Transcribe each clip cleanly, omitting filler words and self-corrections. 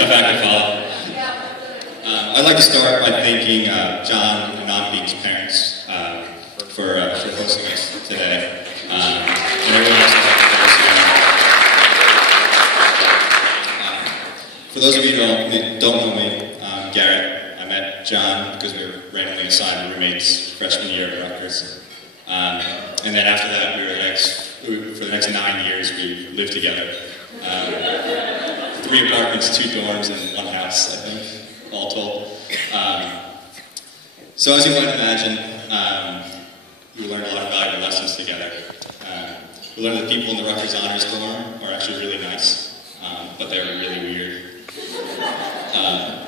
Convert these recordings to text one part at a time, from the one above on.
Tough act to follow. I'd like to start by thanking John and Amdine's parents for hosting us today. And everyone else for those of you who don't know me, I'm Garret. I met John because we were randomly assigned roommates freshman year at Rutgers. And then after that, for the next 9 years, we lived together. 3 apartments, 2 dorms, and 1 house, I think, all told. So as you might imagine, we learned a lot of valuable lessons together. We learned that people in the Rutgers Honors dorm are actually really nice, but they're really weird.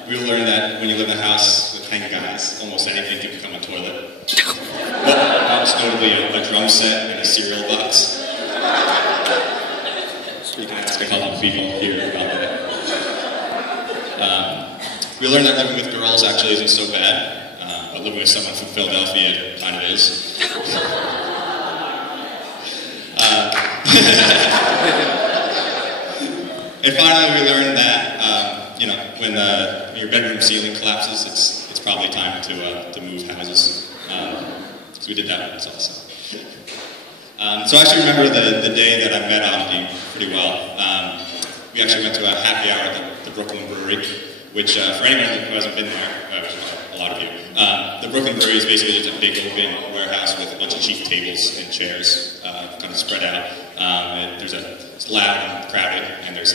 We learned that when you live in a house with 10 guys, almost anything can become a toilet. Most notably a drum set and a cereal box. You can ask a couple of people here about that. We learned that living with girls actually isn't so bad, but living with someone from Philadelphia kind of is. And finally, we learned that when your bedroom ceiling collapses, it's probably time to move houses. So we did that once also. So I actually remember the day that I met Amdine pretty well. We actually went to a happy hour at the Brooklyn Brewery, which for anyone who hasn't been there, a lot of you, the Brooklyn Brewery is basically just a big open warehouse with a bunch of cheap tables and chairs kind of spread out. It's loud and crowded, and there's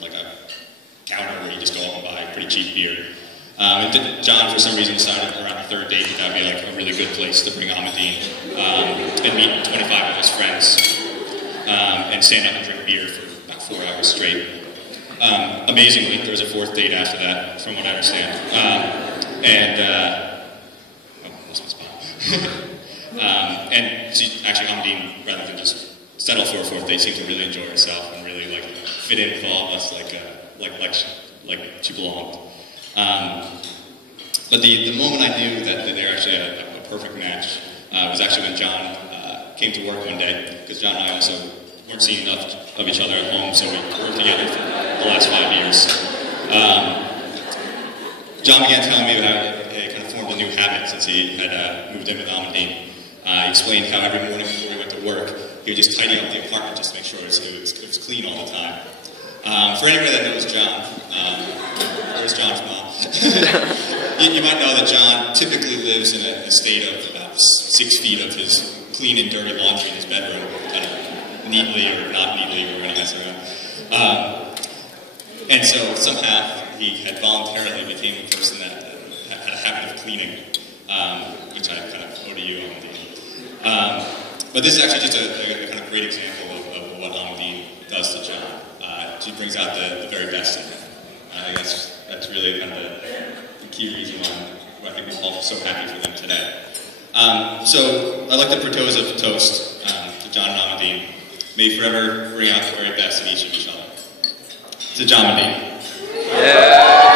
like a counter where you just go up and buy pretty cheap beer. John, for some reason, decided around the 3rd date that would be like a really good place to bring Amdine and meet 25 of his friends and stand up and drink beer for about 4 hours straight. Amazingly, there was a 4th date after that, from what I understand. Lost my spot. And she, actually, Amdine, rather than just settle for a 4th date, seemed to really enjoy herself and really fit in with all of us like she belonged. But the moment I knew that they were actually a perfect match was actually when John came to work one day, because John and I also weren't seeing enough of each other at home, so we worked together for the last 5 years. John began telling me how he kind of formed a new habit since he had moved in with Amdine. He explained how every morning before he went to work, he would just tidy up the apartment just to make sure it was clean all the time. For anybody that knows John, where's John's mom? you might know that John typically lives in a state of about 6 feet of his clean and dirty laundry in his bedroom, kind of neatly or not neatly organized around. And so somehow he had voluntarily became a person that had a habit of cleaning, which I kind of owe to you, Amdine. But this is actually just a kind of great example of what Amdine does to John. She brings out the very best in him. I think that's really kind of the key reason why I think we're all so happy for them today. So I'd like to propose a toast to John and Amdine. May you forever bring out the very best in each of each other. To John and Amdine. Yeah.